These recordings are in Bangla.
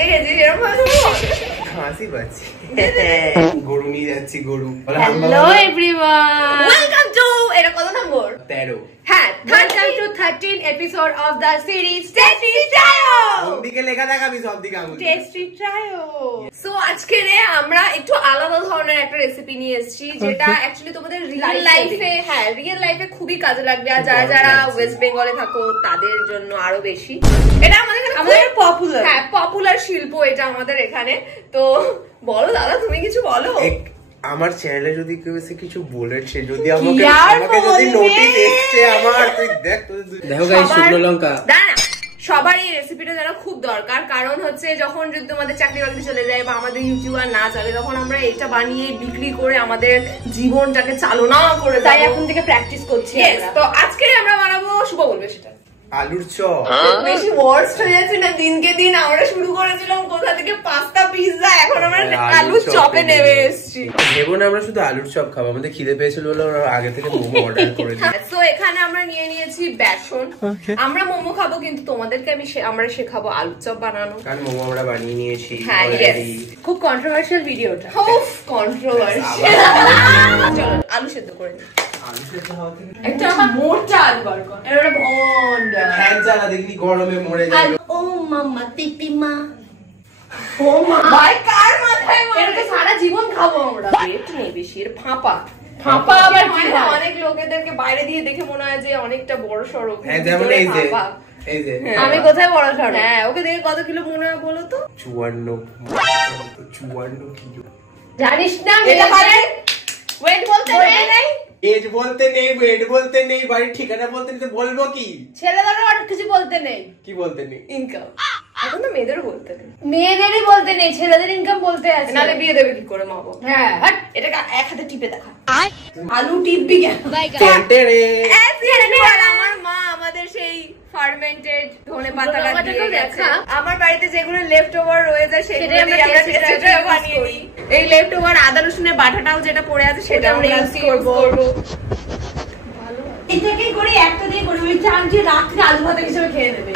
দেখেছিস এরকম হাসি পাচ্ছি গরু নিয়ে যাচ্ছি গরু হ্যালো এভরিওয়ান ওয়েলকাম টু এটা কত নম্বর 13 হ্যাঁ 13 episode of the series tasty trio ওদিকে লেখা থাকা আমি সব দিকে আঙুল টেস্টি ট্রায়ো সো আজকে আমরা একটু আলাদা ধরনের একটা রেসিপি নিয়ে এসেছি যেটা অ্যাকচুয়ালি তোমাদের রিয়েল লাইফে খুবই কাজে লাগবে আর যারা যারা ওয়েস্ট বেঙ্গলে থাকো তাদের জন্য আরো বেশি এটা আমাদের পপুলার পপুলার শিল্প এটা আমাদের এখানে তো বলো দাদা তুমি কিছু বলো আমার চ্যানেলে যদি কেউ এসে কিছু বলেছে যদি আমাকে যদি নোটিস এসছে আমার তুই দেখো গাইস শুকনো লঙ্কা দাঁড়া সবারই এই রেসিপিটা জানা খুব দরকার কারণ হচ্ছে যখন যদি তোমাদের চাকরি বাকরি চলে যায় বা আমাদের ইউটিউবার না চলে তখন আমরা এটা বানিয়ে বিক্রি করে আমাদের জীবনটাকে চালনা করে তাই এখন থেকে প্র্যাকটিস করছি তো আজকে আমরা বানাবো শুভ বলবে সেটা আলুর চপ বেশি ওয়ার্ডস হয়ে যাচ্ছে না দিনকে দিন আমরা শুরু করেছিলাম কোথা থেকে পাস্তা পিৎজা এখন আমরা আলুর চপে নেমে এসেছি ভেবো না আমরা শুধু আলুর চপ খাবো আমাদের খিদে পেয়েছিল বলে আগে থেকে মোমো অর্ডার করে দিই তো এখানে আমরা নিয়ে নিয়েছি বেসন আমরা মোমো খাবো কিন্তু তোমাদেরকে আমরা শেখাবো আলুর চপ বানানো কারণ মোমো আমরা বানিয়ে নিয়েছি অলরেডি খুব কন্ট্রোভার্সিয়াল ভিডিওটা খুব কন্ট্রোভার্সিয়াল চলো আলু সেদ্ধ করে দিই একটা মোটা আলু বার কর এটা বন্ড ফ্যান চালা দেখলি গরমে মরে যাবে ও মাম্মা পিপিমা ও মা ভাই কার মাথায় এটা সারা জীবন খাবো আমরা পেট নেই বেশি এর ফাঁপা আবার কি অনেক লোকেদেরকে বাইরে দিয়ে দেখে মনে হয় যে অনেকটা বড় সড়ো হ্যাঁ যেমন এই যে আমি কোথায় বড় সড়ো হ্যাঁ ওকে দেখে কত কিলো মনে হয় বলো তো 54 কিলো জানিস না ওয়েট বলতে নেই এজ বলতে নেই ওয়েট বলতে নেই বাড়ির ঠিকানা বলতে নেই তো বলবো কি ছেলেদেরও আর কিছু বলতে নেই কি বলতে নেই ইনকাম এখন তো মেয়েদেরও বলতে নেই মেয়েদেরই বলতে নেই ছেলেদের ইনকাম বলতে আছে নালে বিয়ে দেবে কি করে মা বাবা হ্যাঁ হাট এটা এক হাতে টিপে দেখা আলু টিপবি কেন আমার মা আমাদের সেই ফার্মেন্টেড ধনে পাতাটা দিয়ে গেছে আমার বাড়িতে যেগুলো লেফট ওভার রয়ে যায় সেগুলো দিয়ে আমরা টেস্টি বানিয়ে নিই এই লেফট ওভার আদা রসুনের বাটাটাও যেটা পড়ে আছে সেটা আমরা ইউজ করব এটাকেই করে একটা দিয়ে করে ওই চামচে রাত্রে আলু ভাত হিসেবে খেয়ে নেবে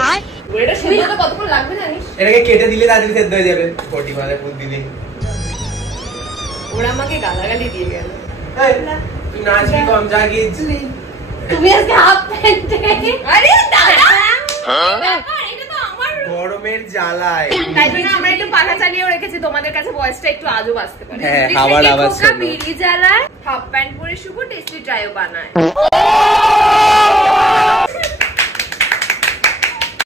এটা সেদ্ধ হতে কতক্ষণ লাগবে জানিস এটাকে কেটে দিলে তাড়াতাড়ি সেদ্ধ হয়ে যাবে কোটি মালে ফুল দিলে ওরা আমাকে গালাগালি দিয়ে গেল তুই নাচবি কম জাগিয়ে তুমি আজকে হাফ প্যান্টে আরে দাদা এটা তো আমার গরমের জ্বালায় তাই জন্য আমরা একটু পাখা চালিয়েও রেখেছি তোমাদের কাছে ভয়েসটা একটু আজব আসতে পারে হ্যাঁ হাওয়ার আওয়াজ বিড়ি জ্বালায় হাফ প্যান্ট পরে শুভ টেস্টি ট্রায়ো বানায়